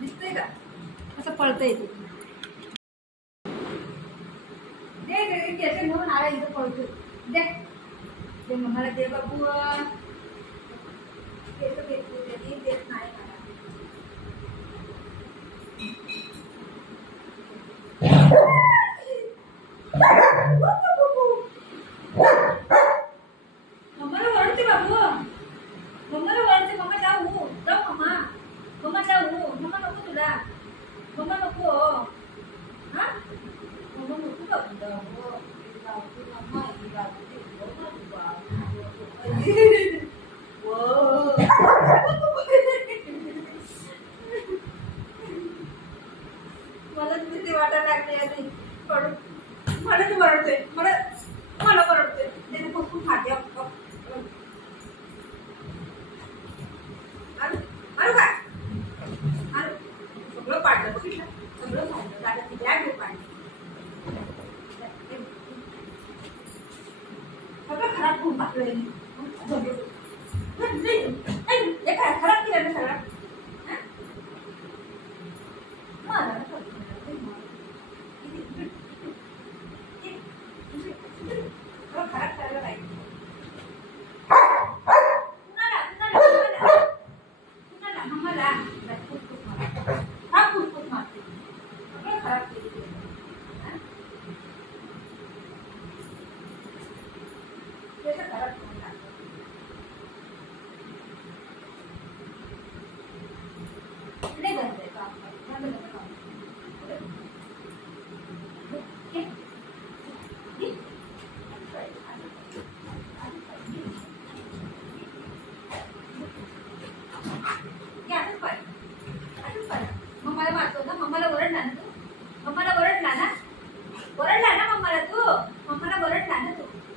दिसतंय का असं पळतंय ते केस म्हणून आला इथं पळतोय दे ते मला दे बाबू केस घेतली देत नाही मम्माला वळते बाबू मम्माला वळते मम्मा जाऊ जाऊ मम्मा मम्मा जाऊ मम्मा नको तुला मम्मा नको हा मम्मा नको बाबू जाऊ मम्मा मला किती वाटायला लागले आधी पडून मला तू वरडते मला वरडते ते खूप खाते अरे काय अरे सगळं पाडलं बघितलं सगळं पाडलं आता ती बॅग पाडली सगळं खराब करून टाकलं खराब केलं ना सगळं खराब करायला पाहिजे मम्माला हा खूप मारते सगळं खराब केली खराब करून टाकलं नाही बनते मम्माला मारतो ना मम्माला ओरडला ना तू मम्माला ओरडला ना मम्माला तू मम्माला ओरडला ना तू